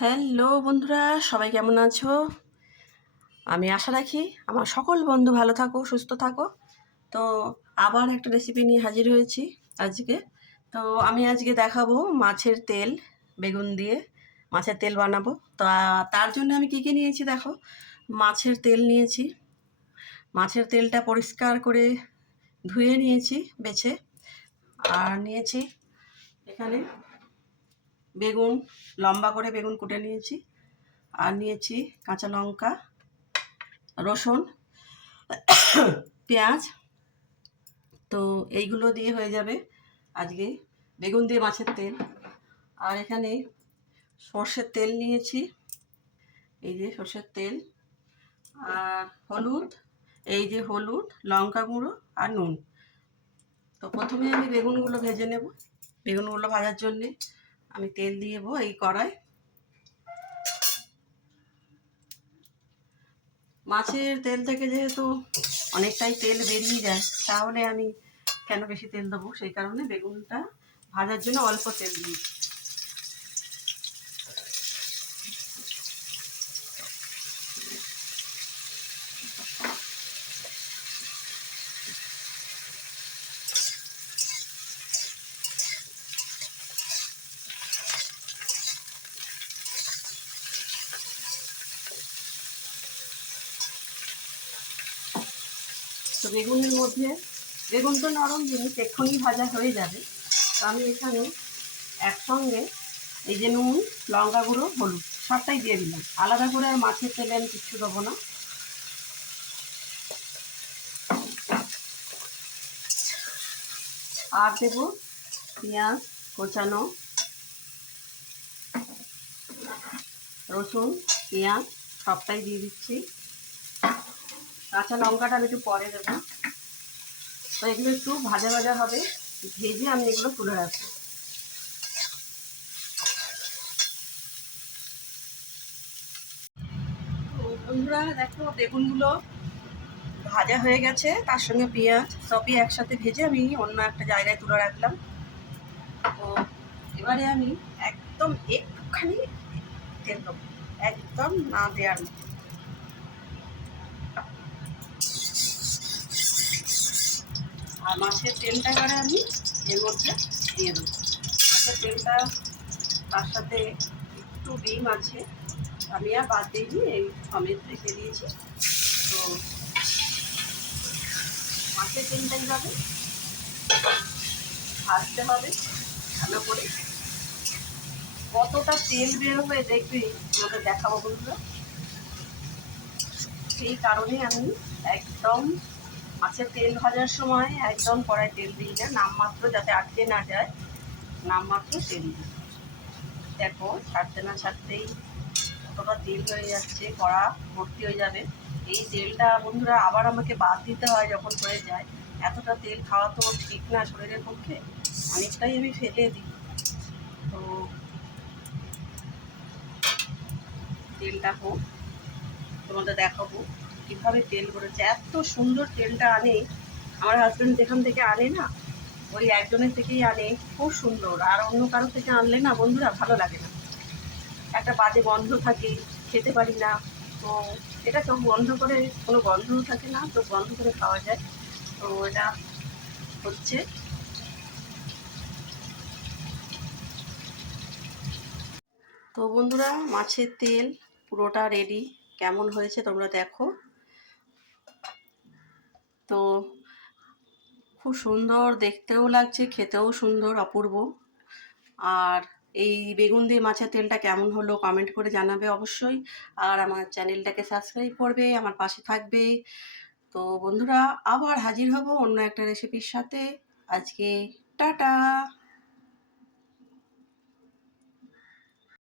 Hello বন্ধুরা, সবাই কেমন আছো? আমি আশা রাখি আমার সকল বন্ধু ভালো থাকো, সুস্থ থাকো। তো আবার একটা রেসিপি নিয়ে হাজির হয়েছি আজকে। তো আমি আজকে দেখাবো মাছের তেল, বেগুন দিয়ে মাছের তেল বানাবো। তো তার জন্য আমি কী কী নিয়েছি দেখো। মাছের তেল নিয়েছি, মাছের তেলটা পরিষ্কার করে ধুয়ে নিয়েছি বেছে। আর নিয়েছি এখানে বেগুন, লম্বা করে বেগুন কুটে নিয়েছি। আর নিয়েছি কাঁচা লঙ্কা, রসুন, পেঁয়াজ। তো এইগুলো দিয়ে হয়ে যাবে আজকে বেগুন দিয়ে মাছের তেল। আর এখানে সর্ষের তেল নিয়েছি, এই যে সর্ষের তেল। আর হলুদ, এই যে হলুদ, লঙ্কা গুঁড়ো আর নুন। তো প্রথমে আমি বেগুনগুলো ভেজে নেব। বেগুনগুলো ভাজার জন্যে আমি তেল দিয়ে দেবো এই কড়াই। মাছের তেল থেকে যেহেতু অনেকটাই তেল বেরিয়ে যায়, তাহলে আমি কেন বেশি তেল দেবো, সেই কারণে বেগুনটা ভাজার জন্য অল্প তেল দিই। তো বেগুনের মধ্যে, বেগুন তো নরম জিনিস, এক্ষুনি ভাজা হয়ে যাবে। তো আমি এখানে একসঙ্গে এই যে নুন, লঙ্কা গুঁড়ো, হলুদ সবটাই দিয়ে দিলাম। আলাদা করে আর মাছের তেলে আমি কিচ্ছু দেবো না। আর দেবো পেঁয়াজ কোচানো, রসুন, পেঁয়াজ সবটাই দিয়ে দিচ্ছি। কাঁচা লঙ্কাটা আমি একটু পরে দেবো। তো এগুলো একটু ভাজা ভাজা হবে, ভেজে আমি এগুলো তুলে রাখবো। তো বন্ধুরা দেখো, বেগুনগুলো ভাজা হয়ে গেছে, তার সঙ্গে পেঁয়াজ সবই একসাথে ভেজে আমি অন্য একটা জায়গায় তুলে রাখলাম। তো এবারে আমি একদম একটুখানি তেল দেবো, একদম না দেওয়ার মতো। আর মাছের তেলটা এবারে আমি এর মধ্যে দিয়ে দেবো। মাছের তেলটা তার সাথে একটু ডিম আছে, আমি আর বাদ দিইনি, এই সমেত রেখে দিয়েছি। তো মাছের তেলটা এইভাবে ভাজতে হবে ভালো করে। কতটা তেল বেরোবে দেখবে, তোমাদের দেখাবো বন্ধুরা। সেই কারণে আমি একদম মাছের তেল ভাজার সময় একদম কড়াই তেল দিই না, নামমাত্র, যাতে আটকে না যায়, নামমাত্র তেল দিই। দেখো ছাড়তে না ছাড়তেই কতটা তেল হয়ে যাচ্ছে, কড়া ভর্তি হয়ে যাবে। এই তেলটা বন্ধুরা আবার আমাকে বাদ দিতে হয় যখন হয়ে যায়। এতটা তেল খাওয়া তো ঠিক না শরীরের পক্ষে, অনেকটাই আমি ফেলে দিই। তো তেলটা হোক, তোমাদের দেখাবো কীভাবে তেল করেছে। এত সুন্দর তেলটা আনে আমার হাজব্যান্ড, যেখান থেকে আনে না, ওই একজনের থেকেই আনে, খুব সুন্দর। আর অন্য কারো থেকে আনলে না বন্ধুরা ভালো লাগে না, একটা বাজে গন্ধ থাকে, খেতে পারি না। তো এটা চোখ বন্ধ করে, কোনো গন্ধও থাকে না, চোখ বন্ধ করে খাওয়া যায়। তো এটা হচ্ছে। তো বন্ধুরা, মাছের তেল পুরোটা রেডি। কেমন হয়েছে তোমরা দেখো। তো খুব সুন্দর দেখতেও লাগছে, খেতেও সুন্দর, অপূর্ব। আর এই বেগুন দিয়ে মাছের তেলটা কেমন হলো কমেন্ট করে জানাবে অবশ্যই। আর আমার চ্যানেলটাকে সাবস্ক্রাইব করবে, আমার পাশে থাকবে। তো বন্ধুরা, আবার হাজির হব অন্য একটা রেসিপির সাথে। আজকে টাটা।